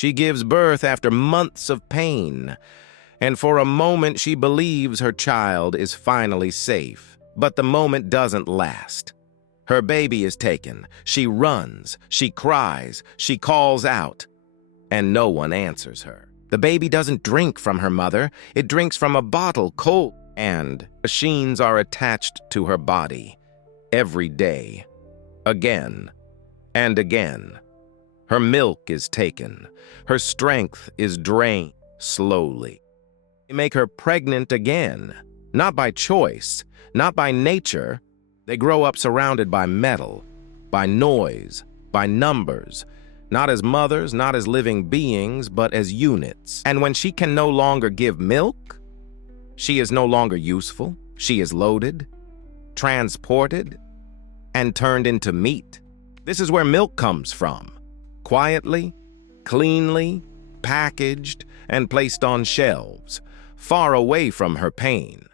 She gives birth after months of pain, and for a moment she believes her child is finally safe. But the moment doesn't last. Her baby is taken. She runs, she cries, she calls out, and no one answers her. The baby doesn't drink from her mother. It drinks from a bottle, cold, and machines are attached to her body every day, again and again. Her milk is taken. Her strength is drained slowly. They make her pregnant again, not by choice, not by nature. They grow up surrounded by metal, by noise, by numbers, not as mothers, not as living beings, but as units. And when she can no longer give milk, she is no longer useful. She is loaded, transported, and turned into meat. This is where milk comes from. Quietly, cleanly, packaged, and placed on shelves, far away from her pain.